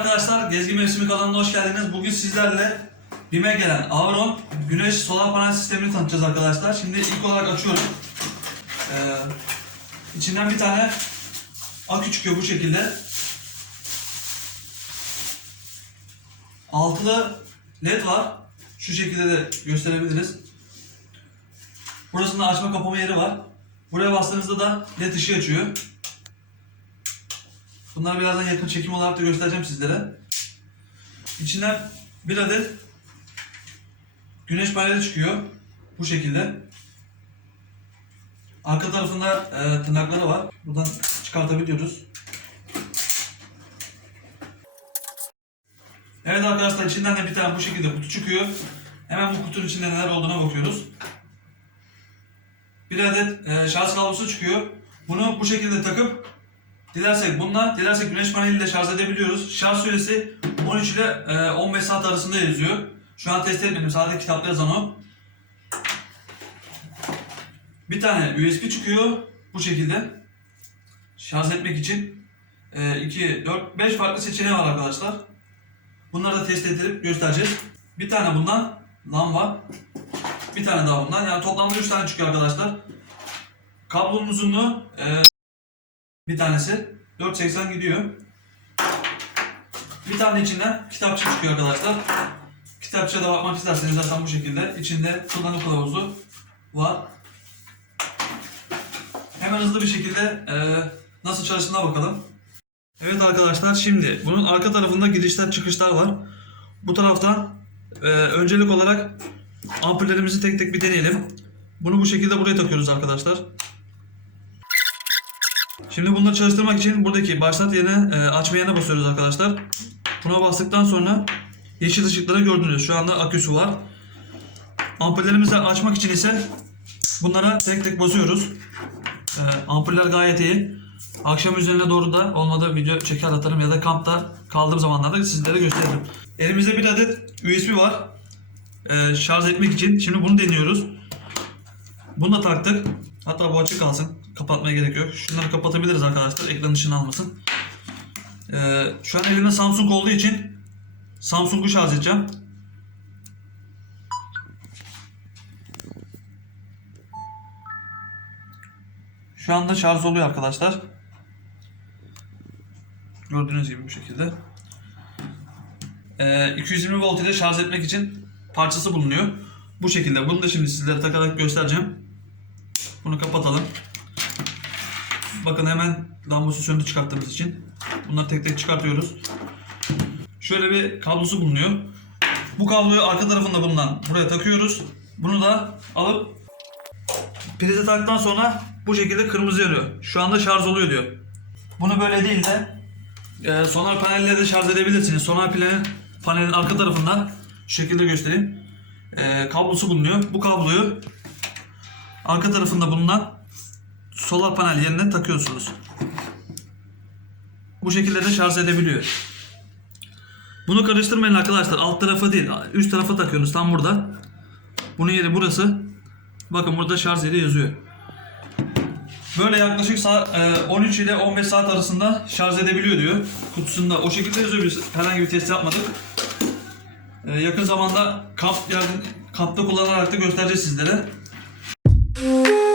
arkadaşlar, Gezgi Mevsimi kanalına hoş geldiniz. Bugün sizlerle BİM'e gelen Avron güneş solar panel sistemini tanıtacağız arkadaşlar. Şimdi ilk olarak açıyorum. Ee, içinden bir tane akü çıkıyor bu şekilde. Altıda led var. Şu şekilde de gösterebiliriz. Burasında açma kapama yeri var. Buraya bastığınızda da led ışığı açıyor. Bunları birazdan yakın çekim olarak da göstereceğim sizlere. İçinden bir adet güneş paneli çıkıyor. Bu şekilde. Arka tarafında e, tırnakları var. Buradan çıkartabiliyoruz. Evet arkadaşlar içinden de bir tane bu şekilde kutu çıkıyor. Hemen bu kutunun içinde neler olduğuna bakıyoruz. Bir adet e, şarj kablosu çıkıyor. Bunu bu şekilde takıp dilersek bununla, dilersek güneş paneliyle şarj edebiliyoruz. Şarj süresi 13 ile e, 15 saat arasında yazıyor. Şu an test etmedim. Sadece kitapta yazan o. Bir tane USB çıkıyor. Bu şekilde. Şarj etmek için. 2, 4, 5 farklı seçeneği var arkadaşlar. Bunları da test edip göstereceğiz. Bir tane bundan lamba. Bir tane daha bundan. Yani toplamda 3 tane çıkıyor arkadaşlar. Kablonun uzunluğu e, bir tanesi 4.80 gidiyor. Bir tane içinden kitapçı çıkıyor arkadaşlar. Kitapçıya da bakmak isterseniz zaten bu şekilde. İçinde kullanım kılavuzu var. Hemen hızlı bir şekilde e, nasıl çalıştığına bakalım. Evet arkadaşlar şimdi bunun arka tarafında girişler çıkışlar var. Bu taraftan e, öncelik olarak ampullerimizi tek tek bir deneyelim. Bunu bu şekilde buraya takıyoruz arkadaşlar. Şimdi bunları çalıştırmak için buradaki başlat yerine e, açma yerine basıyoruz arkadaşlar. Buna bastıktan sonra yeşil ışıkları gördünüz. Şu anda aküsü var. Ampullerimizi açmak için ise bunlara tek tek basıyoruz. E, ampuller gayet iyi. Akşam üzerine doğru da olmadı video çeker atarım ya da kampta kaldığım zamanlarda sizlere gösteririm. Elimizde bir adet USB var. E, şarj etmek için. Şimdi bunu deniyoruz. Bunu da taktık. Hatta bu açık kalsın. Kapatmaya gerek yok. Şunları kapatabiliriz arkadaşlar. Ekran ışını almasın. Ee, şu an elimde Samsung olduğu için Samsung'u şarj edeceğim. Şu anda şarj oluyor arkadaşlar. Gördüğünüz gibi bu şekilde. Ee, 220 volt ile şarj etmek için parçası bulunuyor. Bu şekilde. Bunu da şimdi sizlere takarak göstereceğim. Bunu kapatalım. Bakın hemen lambası söndü çıkarttığımız için. Bunları tek tek çıkartıyoruz. Şöyle bir kablosu bulunuyor. Bu kabloyu arka tarafında bulunan buraya takıyoruz. Bunu da alıp prize taktıktan sonra bu şekilde kırmızı yanıyor. Şu anda şarj oluyor diyor. Bunu böyle değil de e, sonar panelleri de şarj edebilirsiniz. Sonar panelin, panelin arka tarafında şu şekilde göstereyim. E, kablosu bulunuyor. Bu kabloyu arka tarafında bulunan solar panel yerine takıyorsunuz. Bu şekilde de şarj edebiliyor. Bunu karıştırmayın arkadaşlar. Alt tarafa değil, üst tarafa takıyorsunuz. Tam burada. Bunun yeri burası. Bakın burada şarj yeri yazıyor. Böyle yaklaşık sa- e, 13 ile 15 saat arasında şarj edebiliyor diyor. Kutusunda o şekilde yazıyor. Biz herhangi bir test yapmadık. E, Yakın zamanda kamp yani kampta kullanarak da göstereceğiz sizlere. Música